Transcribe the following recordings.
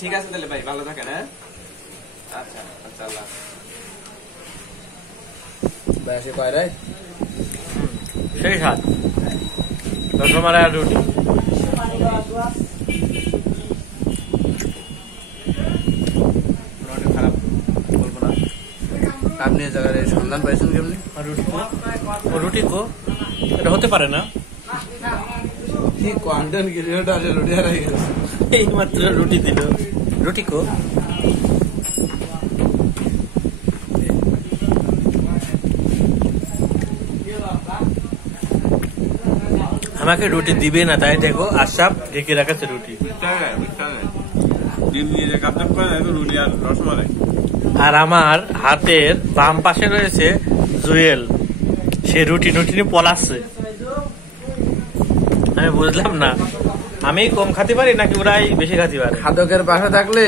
ঠিক আছে তাহলে ভাই, ভালো থাকেন। হ্যাঁ আচ্ছা আচ্ছা, আল্লাহ বেশি কয় রে সেই স্বাদ রসমালাই আর রুটি। খারাপ বলবো না। আপনি এই জায়গায় সন্ধান পাইছেন কেমনি? রুটি কো এটা হতে পারে না, কি কোয়ান্টাল কিলোটা আছে রুটি আর হয়ে গেছে। এই মাত্র রুটি দিল। রুটি কো আমাকে রুটি দিবে না, তাই দেখো আশরাফ ঢেকে রাখাচ্ছে রুটি। ডিম নিয়ে যে কাপটাপ করে রুটি আর রসমালাই। আর আমার হাতের বাম পাশে রয়েছে জুয়েল, সে রুটি রুটি নিয়ে পলাচ্ছে। আমি বুঝলাম না আমি কম খাতে পারি নাকি ওরাই বেশি খাতে পারে। খাদকের পাশে থাকলে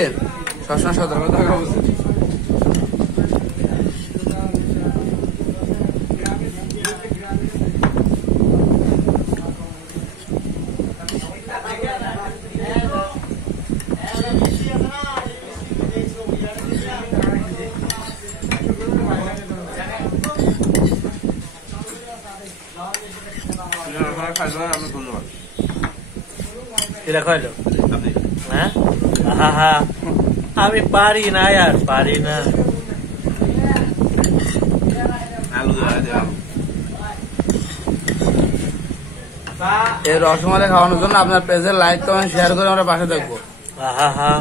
সবসময় সতর্ক থাকা উচিত। ধন্যবাদ। এরা খাইলো হ্যাঁ, হা আমি পারি না আর পারি না। এই রসমালাই খাওয়ানোর জন্য আপনার পেজে লাইক কমেন্ট শেয়ার করে আমরা পাশে থাকবো। হা